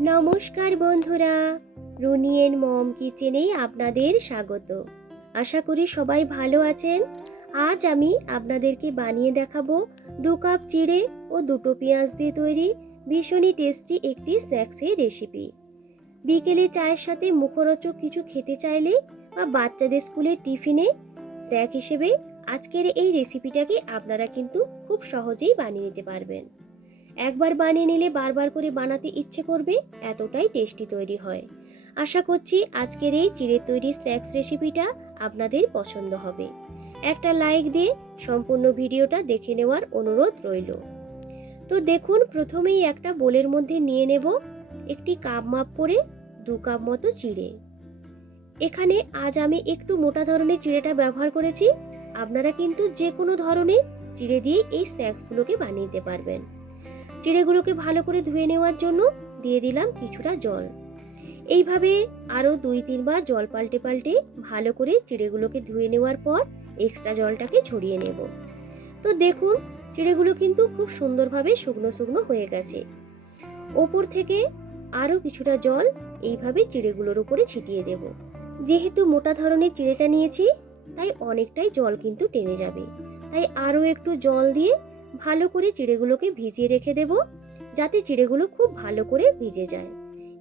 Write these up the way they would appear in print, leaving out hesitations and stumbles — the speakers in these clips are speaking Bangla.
নমস্কার বন্ধুরা, রুনি এন্ড মম কিচেনে আপনাদের স্বাগত। আশা করি সবাই ভালো আছেন। আজ আমি আপনাদেরকে বানিয়ে দেখাবো 2 কাপ চিড়ে ও 2টো পেঁয়াজ দিয়ে তৈরি ভীষণই টেস্টি একটি স্ন্যাক্সের রেসিপি। বিকেলে চায়ের সাথে মুখরোচক কিছু খেতে চাইলে বা বাচ্চাদের স্কুলের টিফিনে স্ন্যাক হিসেবে আজকের এই রেসিপিটাকে আপনারা কিন্তু খুব সহজেই বানিয়ে নিতে পারবেন। একবার বানিয়ে নিলে বারবার করে বানাতে ইচ্ছে করবে, এতটাই টেস্টি তৈরি হয়। আশা করছি আজকের এই চিড়ের তৈরি স্ন্যাক্স রেসিপিটা আপনাদের পছন্দ হবে। একটা লাইক দিয়ে সম্পূর্ণ ভিডিওটা দেখে নেওয়ার অনুরোধ রইল। তো দেখুন, প্রথমেই একটা বোলের মধ্যে নিয়ে নেব একটি কাপ মাপ করে 2 কাপ মতো চিড়ে। এখানে আজ আমি একটু মোটা ধরনের চিড়েটা ব্যবহার করেছি। আপনারা কিন্তু যে কোনো ধরনের চিড়ে দিয়ে এই স্ন্যাক্সগুলোকে বানিয়ে নিতে পারবেন। চিড়েগুলোকে ভালো করে ধুয়ে নেওয়ার জন্য দিয়ে দিলাম কিছুটা জল। এইভাবে আরও 2-3 বার জল পাল্টে পাল্টে ভালো করে চিড়েগুলোকে ধুয়ে নেওয়ার পর এক্সট্রা জলটাকে ঝরিয়ে নেব। তো দেখুন, চিড়েগুলো কিন্তু খুব সুন্দরভাবে শুকনো শুকনো হয়ে গেছে। ওপর থেকে আরও কিছুটা জল এইভাবে চিড়েগুলোর উপরে ছিটিয়ে দেব। যেহেতু মোটা ধরনের চিড়েটা নিয়েছি, তাই অনেকটাই জল কিন্তু টেনে যাবে। তাই আরও একটু জল দিয়ে ভালো করে চিড়েগুলোকে ভিজিয়ে রেখে দেব, যাতে চিড়েগুলো খুব ভালো করে ভিজে যায়।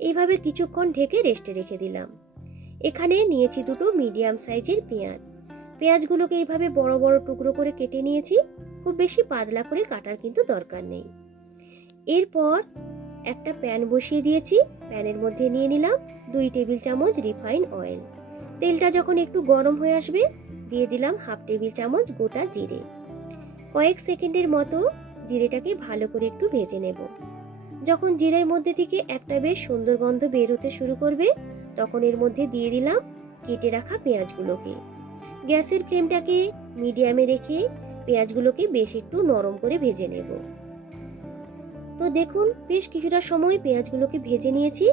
এইভাবে কিছুক্ষণ ঢেকে রেস্টে রেখে দিলাম। এখানে নিয়েছি 2টো মিডিয়াম সাইজের পেঁয়াজ। পেঁয়াজগুলোকে এইভাবে বড় বড় টুকরো করে কেটে নিয়েছি। খুব বেশি পাতলা করে কাটার কিন্তু দরকার নেই। এরপর একটা প্যান বসিয়ে দিয়েছি। প্যানের মধ্যে নিয়ে নিলাম 2 টেবিল চামচ রিফাইন অয়েল। তেলটা যখন একটু গরম হয়ে আসবে, দিয়ে দিলাম 1/2 টেবিল চামচ গোটা জিরে। কয়েক সেকেন্ডের মতো জিরেটাকে ভালো করে একটু ভেজে নেব। যখন জিরের মধ্যে থেকে একটা বেশ সুন্দর গন্ধ বের হতে শুরু করবে, তখন এর মধ্যে দিয়ে দিলাম কেটে রাখা পেঁয়াজগুলোকে। গ্যাসের ফ্লেমটাকে মিডিয়ামে রেখে পেঁয়াজগুলোকে বেশ একটু নরম করে ভেজে নেব। তো দেখুন, বেশ কিছুটা সময় পেঁয়াজগুলোকে ভেজে নিয়েছি।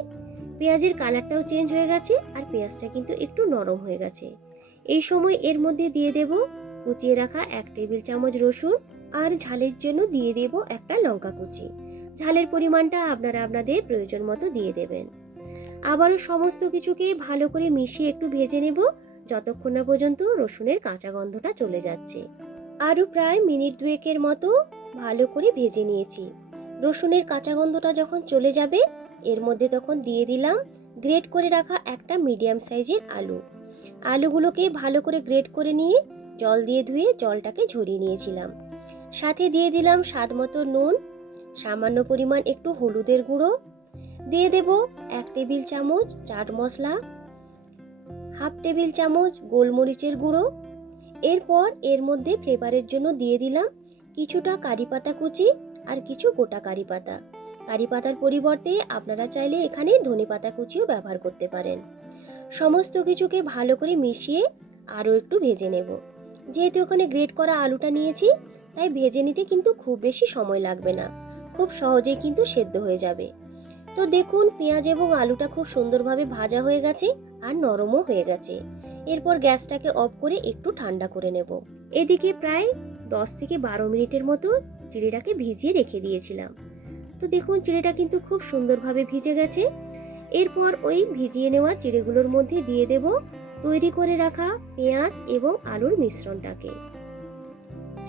পেঁয়াজের কালারটাও চেঞ্জ হয়ে গেছে আর পেঁয়াজটা কিন্তু একটু নরম হয়ে গেছে। এই সময় এর মধ্যে দিয়ে দেব কুচিয়ে রাখা 1 টেবিল চামচ রসুন, আর ঝালের জন্য দিয়ে দেব একটা লঙ্কা কুচি। ঝালের পরিমাণটা আপনারা আপনাদের প্রয়োজন মতো দিয়ে দেবেন। আবারও সমস্ত কিছুকে ভালো করে মিশিয়ে একটু ভেজে নেব, যতক্ষণ না পর্যন্ত রসুনের কাঁচা গন্ধটা চলে যাচ্ছে। আরও প্রায় মিনিট 2-এর মতো ভালো করে ভেজে নিয়েছি। রসুনের কাঁচা গন্ধটা যখন চলে যাবে, এর মধ্যে তখন দিয়ে দিলাম গ্রেট করে রাখা একটা মিডিয়াম সাইজের আলু। আলুগুলোকে ভালো করে গ্রেট করে নিয়ে জল দিয়ে ধুয়ে জলটাকে ঝরিয়ে নিয়েছিলাম। সাথে দিয়ে দিলাম স্বাদ মতো নুন, সামান্য পরিমাণ একটু হলুদের গুঁড়ো, দিয়ে দেব 1 টেবিল চামচ চাট মশলা, 1/2 টেবিল চামচ গোলমরিচের গুঁড়ো। এরপর এর মধ্যে ফ্লেভারের জন্য দিয়ে দিলাম কিছুটা কারি পাতা কুচি আর কিছু গোটা কারি পাতা। কারি পাতার পরিবর্তে আপনারা চাইলে এখানে ধনে পাতা কুচিও ব্যবহার করতে পারেন। সমস্ত কিছুকে ভালো করে মিশিয়ে আরও একটু ভেজে নেব। যেহেতু ওখানে গ্রেট করা আলুটা নিয়েছি, তাই ভেজে নিতে কিন্তু খুব বেশি সময় লাগবে না, খুব সহজেই কিন্তু সেদ্ধ হয়ে যাবে। তো দেখুন, পেঁয়াজ এবং আলুটা খুব সুন্দরভাবে ভাজা হয়ে গেছে আর নরমও হয়ে গেছে। এরপর গ্যাসটাকে অফ করে একটু ঠান্ডা করে নেব। এদিকে প্রায় 10 থেকে 12 মিনিটের মতো চিড়েটাকে ভিজিয়ে রেখে দিয়েছিলাম। তো দেখুন, চিড়েটা কিন্তু খুব সুন্দরভাবে ভিজে গেছে। এরপর ওই ভিজিয়ে নেওয়া চিড়েগুলোর মধ্যে দিয়ে দেব তৈরি করে রাখা পেঁয়াজ এবং আলুর মিশ্রণটাকে।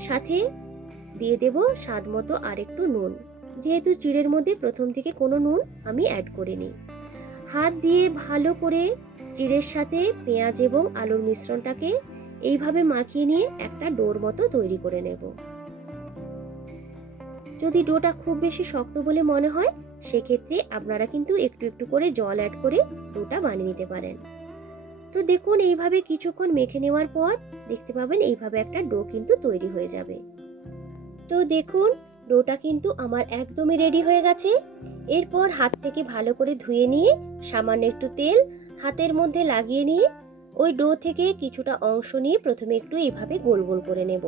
সাথে দিয়ে দেব স্বাদ মতো আরেকটু নুন। যেহেতু চিড়ের মধ্যে প্রথম থেকে কোনো নুন আমি অ্যাড করিনি। হাত দিয়ে ভালো করে চিড়ের সাথে পেঁয়াজ এবং আলুর মিশ্রণটাকে এইভাবে মাখিয়ে নিয়ে একটা ডোর মতো তৈরি করে নেব। যদি ডোটা খুব বেশি শক্ত বলে মনে হয়, সেক্ষেত্রে আপনারা কিন্তু একটু একটু করে জল অ্যাড করে ডোটা বানিয়ে নিতে পারেন। তো দেখুন, এইভাবে কিছুক্ষণ মেখে নেওয়ার পর দেখতে পাবেন এইভাবে একটা ডো কিন্তু তৈরি হয়ে যাবে। তো দেখুন, ডোটা কিন্তু আমার একদমই রেডি হয়ে গেছে। এরপর হাত থেকে ভালো করে ধুয়ে নিয়ে সামান্য একটু তেল হাতের মধ্যে লাগিয়ে নিয়ে ওই ডো থেকে কিছুটা অংশ নিয়ে প্রথমে একটু এইভাবে গোল গোল করে নেব।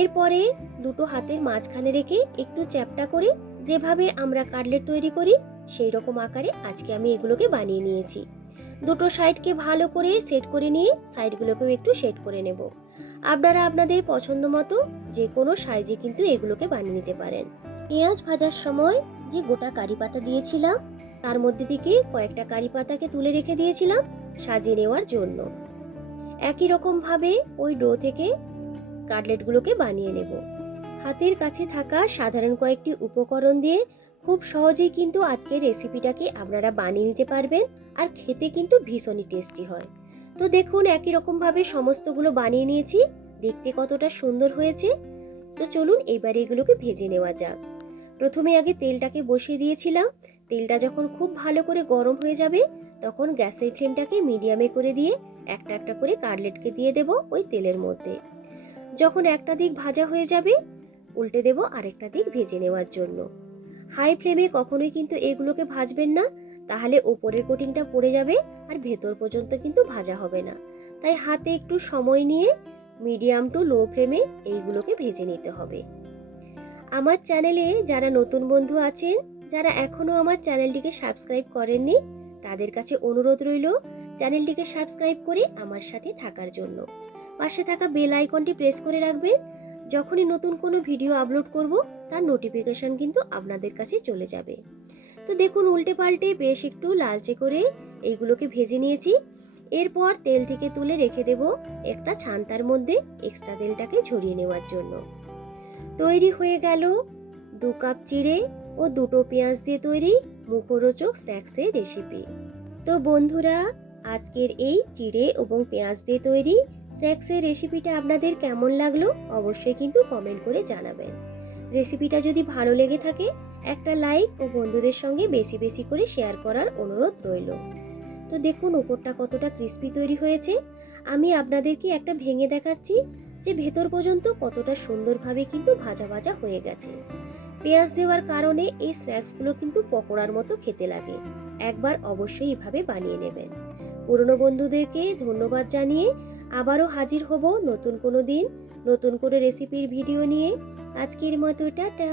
এরপরে 2টো হাতের মাঝখানে রেখে একটু চ্যাপ্টা করে যেভাবে আমরা কাটলেট তৈরি করি, সেই রকম আকারে আজকে আমি এগুলোকে বানিয়ে নিয়েছি। 2টো সাইডকে ভালো করে সেট করে নিয়ে সাইডগুলোকেও একটু সেট করে নেব। আপনারা আপনাদের পছন্দ মতো যে কোনো সাইজে কিন্তু এগুলোকে বানিয়ে নিতে পারেন। পেঁয়াজ ভাজার সময় যে গোটা কারি পাতা দিয়েছিলাম তার মধ্যে থেকে কয়েকটা কারি পাতাকে তুলে রেখে দিয়েছিলাম সাজিয়ে নেওয়ার জন্য। একই রকম ভাবে ওই ডো থেকে কাটলেটগুলোকে বানিয়ে নেব। হাতের কাছে থাকা সাধারণ কয়েকটি উপকরণ দিয়ে খুব সহজেই কিন্তু আজকের রেসিপিটাকে আপনারা বানিয়ে নিতে পারবেন, আর খেতে কিন্তু ভীষণই টেস্টি হয়। তো দেখুন একই রকম ভাবে সমস্তগুলো বানিয়ে নিয়েছি, দেখতে কতটা সুন্দর হয়েছে। তো চলুন এবারে এগুলোকে ভেজে নেওয়া যাক। প্রথমে আগে তেলটাকে বসিয়ে দিয়েছিলাম। তেলটা যখন খুব ভালো করে গরম হয়ে যাবে তখন গ্যাসের ফ্লেমটাকে মিডিয়ামে করে দিয়ে একটা একটা করে কাটলেটকে দিয়ে দেব ওই তেলের মধ্যে। যখন একটা দিক ভাজা হয়ে যাবে উল্টে দেব আরেকটা দিক ভেজে নেওয়ার জন্য। হাই ফ্লেমে কখনোই কিন্তু এগুলোকে ভাজবেন না, তাহলে ওপরের কোটিংটা পড়ে যাবে আর ভেতর পর্যন্ত কিন্তু ভাজা হবে না। তাই হাতে একটু সময় নিয়ে মিডিয়াম টু লো ফ্লেমে এইগুলোকে ভেজে নিতে হবে। আমার চ্যানেলে যারা নতুন বন্ধু আছেন, যারা এখনো আমার চ্যানেলটিকে সাবস্ক্রাইব করেননি, তাদের কাছে অনুরোধ রইল চ্যানেলটিকে সাবস্ক্রাইব করে আমার সাথে থাকার জন্য। পাশে থাকা বেল আইকনটি প্রেস করে রাখবেন। যখনই নতুন কোনো ভিডিও আপলোড করব তার নোটিফিকেশন কিন্তু আপনাদের কাছে চলে যাবে। তো দেখুন উল্টে পাল্টে বেশ একটু লালচে করে এইগুলোকে ভেজে নিয়েছি। এরপর তেল থেকে তুলে রেখে দেব একটা ছান্তার মধ্যে এক্সট্রা তেলটাকে ঝরিয়ে নেওয়ার জন্য। তৈরি হয়ে গেল 2 কাপ চিড়ে ও 2টো পেঁয়াজ দিয়ে তৈরি মুখরোচক স্ন্যাক্সের রেসিপি। তো বন্ধুরা, আজকের এই চিড়ে এবং পেঁয়াজ দিয়ে তৈরি স্ন্যাক্সের রেসিপিটা আপনাদের কেমন লাগলো অবশ্যই কিন্তু কমেন্ট করে জানাবেন। রেসিপিটা যদি ভালো লেগে থাকে একটা লাইক ও বন্ধুদের সঙ্গে বেশি বেশি করে শেয়ার করার অনুরোধ রইল। তো দেখুন উপরটা কতটা ক্রিস্পি তৈরি হয়েছে। আমি আপনাদেরকে একটা ভেঙে দেখাচ্ছি যে ভেতর পর্যন্ত কতটা সুন্দরভাবে কিন্তু ভাজা ভাজা হয়ে গেছে। পেঁয়াজ দেওয়ার কারণে এই স্ন্যাক্সগুলো কিন্তু পকোড়ার মতো খেতে লাগে। একবার অবশ্যই এভাবে বানিয়ে নেবেন। পুরনো বন্ধুদেরকে ধন্যবাদ জানিয়ে আবারও হাজির হব নতুন কোনো দিন নতুন করে রেসিপির ভিডিও নিয়ে। আজকের মতো টাটা।